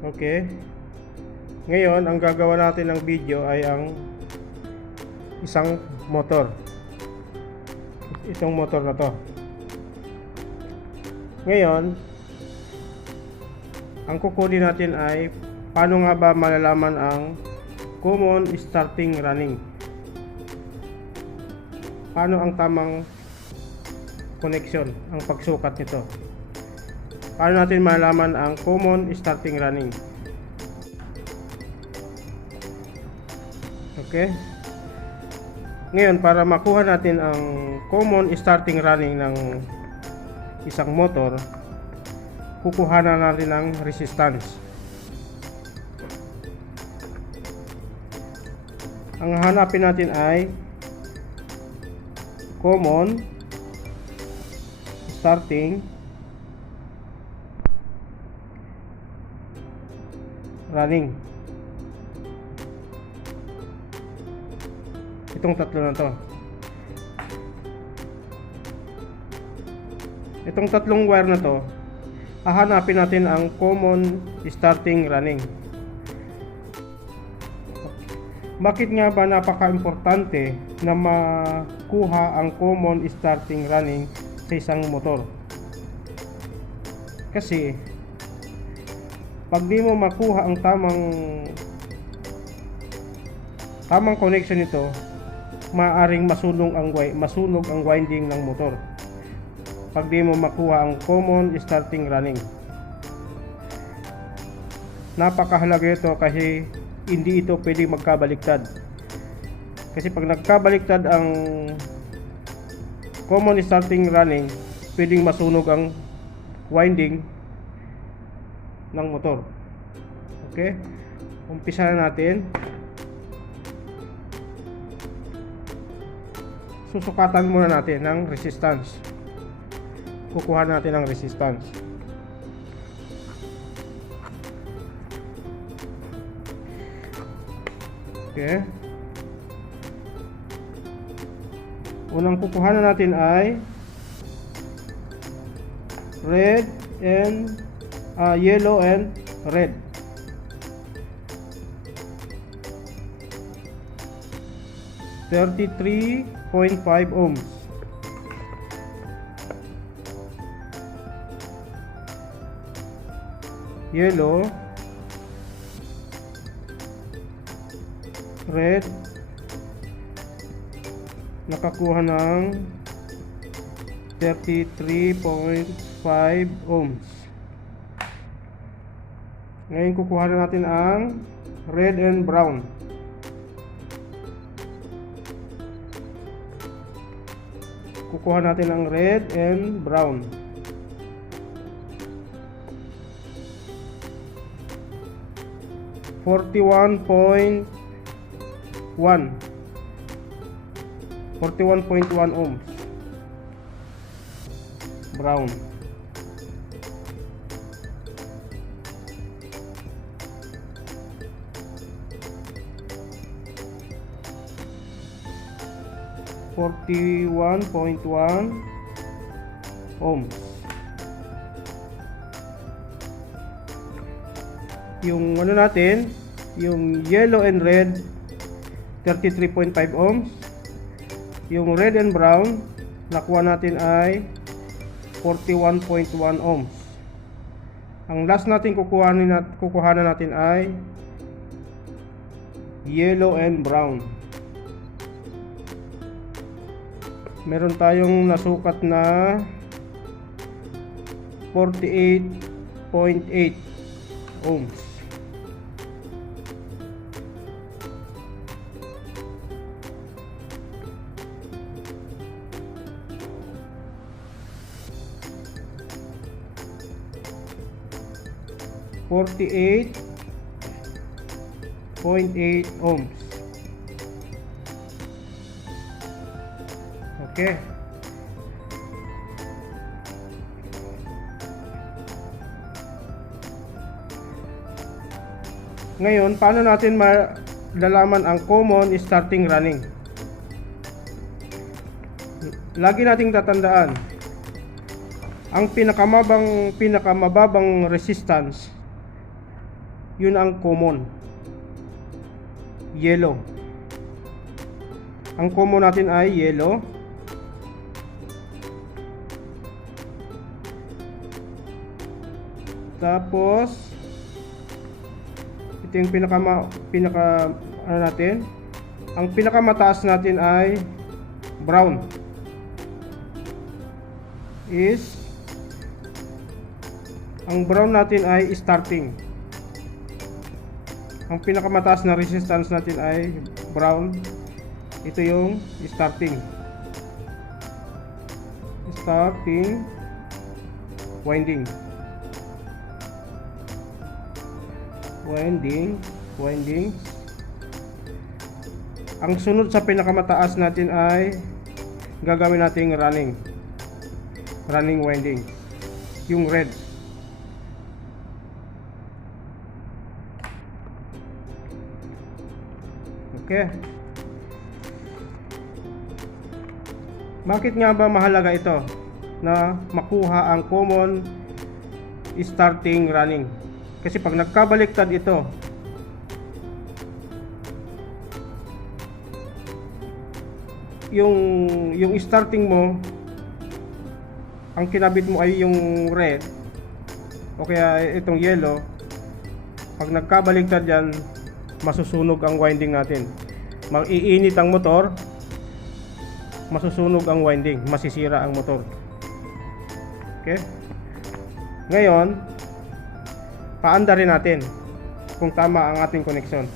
Okay. Ngayon, ang gagawa natin ng video ay ang isang motor. Itong motor na to. Ngayon, ang kukunin natin ay paano nga ba malalaman ang common starting running. Paano ang tamang connection, ang pagsukat nito. Paano natin malalaman ang common starting running. Okay. Ngayon, para makuha natin ang common starting running ng isang motor, kukuha na natin ang resistance. Ang hanapin natin ay common starting running. Itong tatlo na to. Itong tatlong wire na to, hahanapin natin ang common starting running. Bakit nga ba napaka-importante na makuha ang common starting running sa isang motor? Kasi pag di mo makuha ang tamang connection nito, maaaring masunog ang winding ng motor. Pag di mo makuha ang common starting running. Napakahalaga ito kasi hindi ito pwedeng magkabaliktad. Kasi pag nagkabaliktad ang common starting running, pwedeng masunog ang winding ng motor. Okay? Umpisa na natin. Susukatan muna natin ng resistance. Kukuha natin ang resistance. Okay. Unang kukuha na natin ay yellow and red. .5 ohms. Yellow, red, nakakuha ng 33.5 ohms. Ngayon kukuha na natin ang red and brown. Kukuha natin ang red and brown. .41.1 ohms. Brown. .1 ohms. Yung ano natin, yung yellow and red 33.5 ohms. Yung red and brown nakuha natin ay 41.1 ohms. Ang last natin kukuhanan natin ay yellow and brown. Meron tayong nasukat na 48.8 ohms. .8 ohms. Okay. Ngayon, paano natin malalaman ang common starting running? Lagi nating tatandaan, ang pinakamababang resistance Yun ang common. Yellow. Ang common natin ay yellow. Tapos ito yung pinaka ano natin. Ang pinakamataas natin ay brown. Ang brown natin ay starting. Ang pinakamataas na resistance natin ay brown. Ito yung starting winding. Ang sunod sa pinakamataas natin ay gagawin nating running winding, yung red. Okay. Bakit nga ba mahalaga ito na makuha ang common starting running? Kasi pag nagkabaliktad ito, yung starting mo, ang kinabit mo ay yung red o kaya itong yellow. Pag nagkabaliktad yan, masusunog ang winding natin. Mag-iinit ang motor, masusunog ang winding, masisira ang motor. Okay? Ngayon, paandarin natin kung tama ang ating connection.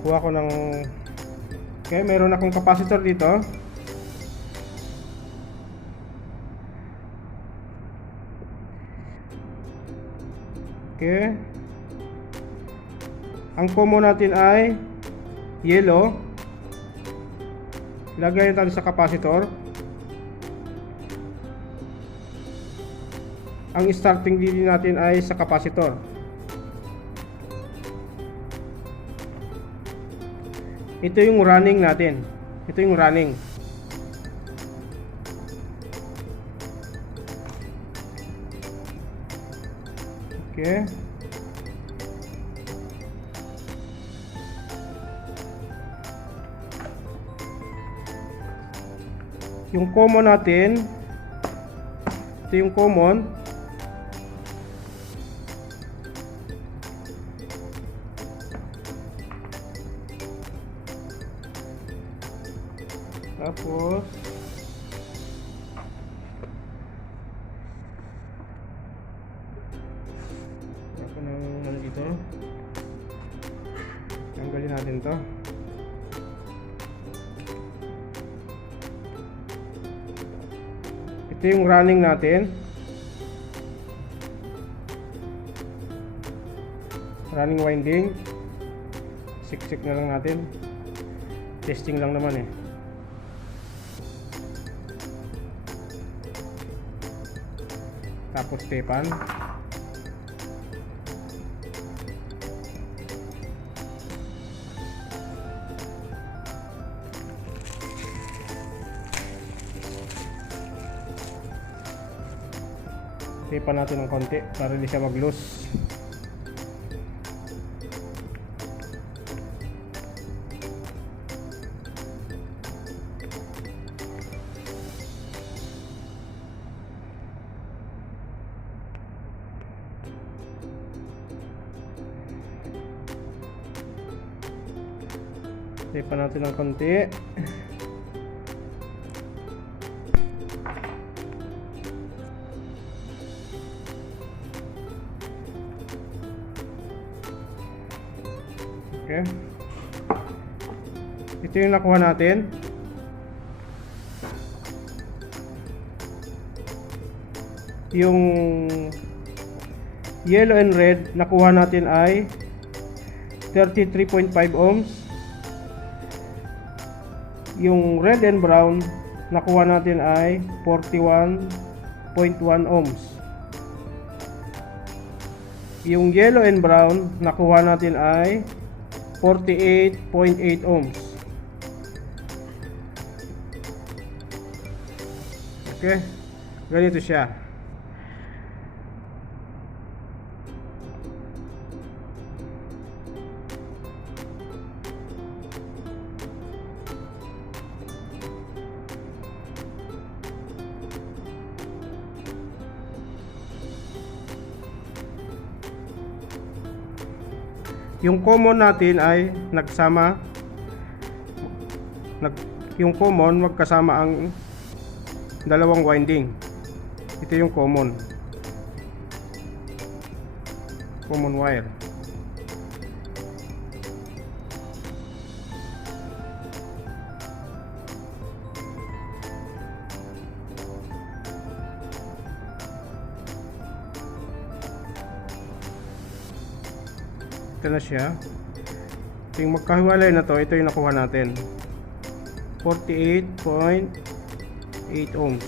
Kuha ko ng okay, meron akong capacitor dito. Okay. Ang common natin ay yellow. Ilagay natin sa capacitor. Ang starting din natin ay sa capacitor. Ito yung running natin. Ito yung running. Okay. Yung common natin, ito yung common. Tapos ako ng ano dito, tanggalin natin to. Ito yung running natin, running winding. Siksik na lang natin, testing lang naman eh. Tapos tapan. Tapan natin ng konti para hindi siya mag-loose. Tapan natin ng konti. Okay. Ito yung nakuha natin. Yung yellow and red nakuha natin ay 33.5 ohms. Yung red and brown nakuha natin ay 41.1 ohms. Yung yellow and brown nakuha natin ay 48.8 ohms. Okay, ganito siya. yung common natin ay yung common magkasama ang dalawang winding. Ito yung common wire. Ito na siya. Ito yung magkahiwalay na to. Ito yung nakuha natin, 48.8 ohms.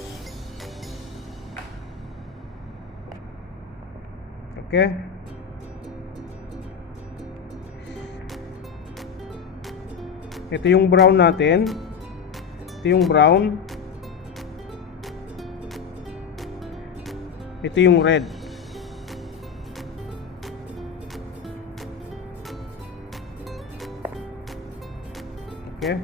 Okay. Ito yung brown natin. Ito yung brown. Ito yung red. Okay.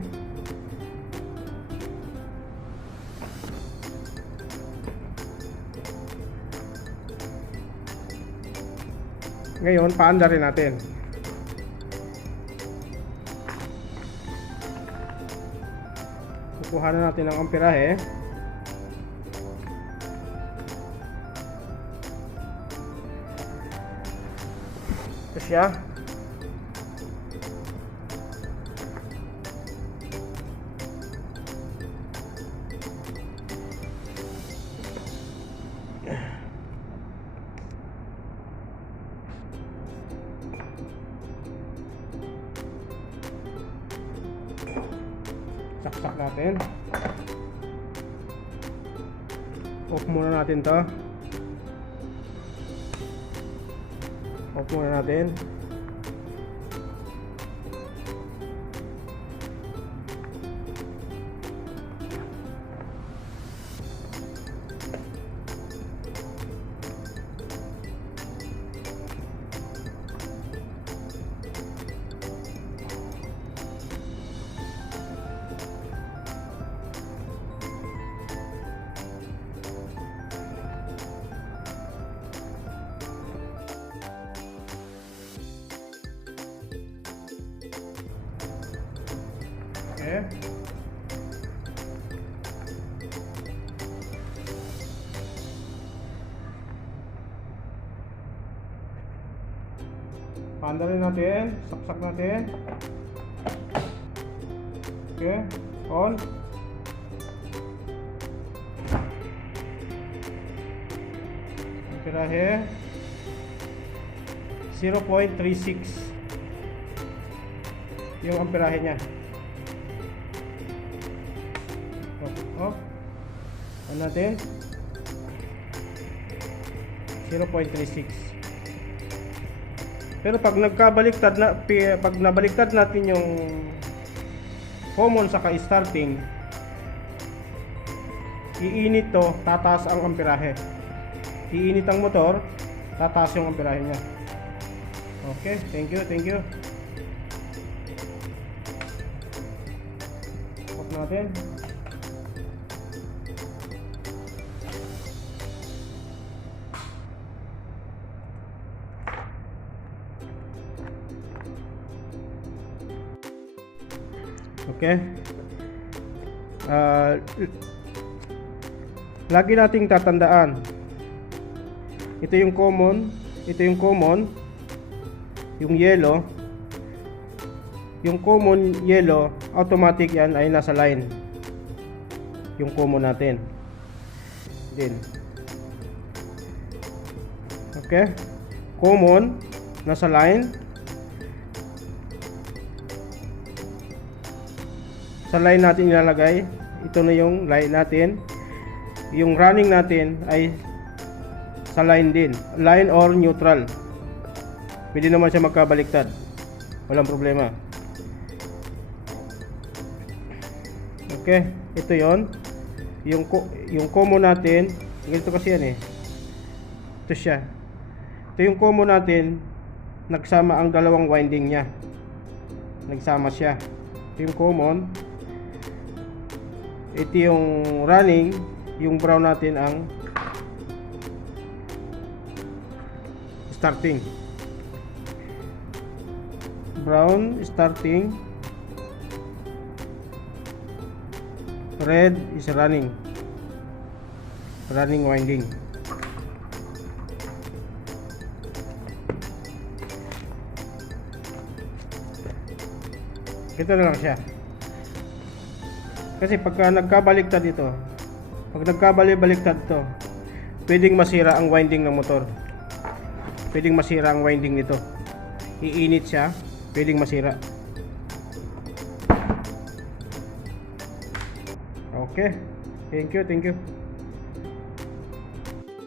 Ngayon, paanda rin natin. Kukuha na natin ang amperahe. Ito siya. Saksak natin. Off muna natin to. Off muna natin. Okay. Paandalin natin, saksak natin. Okay, on. Amperahe 0.36 yung amperahe niya. Off. On natin 0.36. Pero pag nabaliktad natin yung common saka starting, iinit to, tataas ang amperahe. Iinit ang motor, tataas yung amperahe niya. Okay, thank you. Off natin. Okay. Lagi nating tatandaan. Ito yung common, yung yellow. Yung common yellow, automatic yan ay nasa line. Yung common natin. Din. Okay? Common nasa line. Sa line natin ilalagay. Ito na yung line natin. Yung running natin ay sa line din. Line or neutral. Pwede naman siya magkabaliktad. Walang problema. Okay, ito yon. Yung common natin, ganito kasi yan eh. Ito siya. Ito yung common natin, nagsama ang dalawang winding niya. Nagsama siya. Ito yung common. Ito yung running, yung brown natin ang starting. Brown starting, red is running winding. Ito na lang siya. Kasi pagka nagkabaliktad ito, pag nagkabaliktad to, pwedeng masira ang winding ng motor. Pwedeng masira ang winding nito. Iinit siya, pwedeng masira. Okay. Thank you.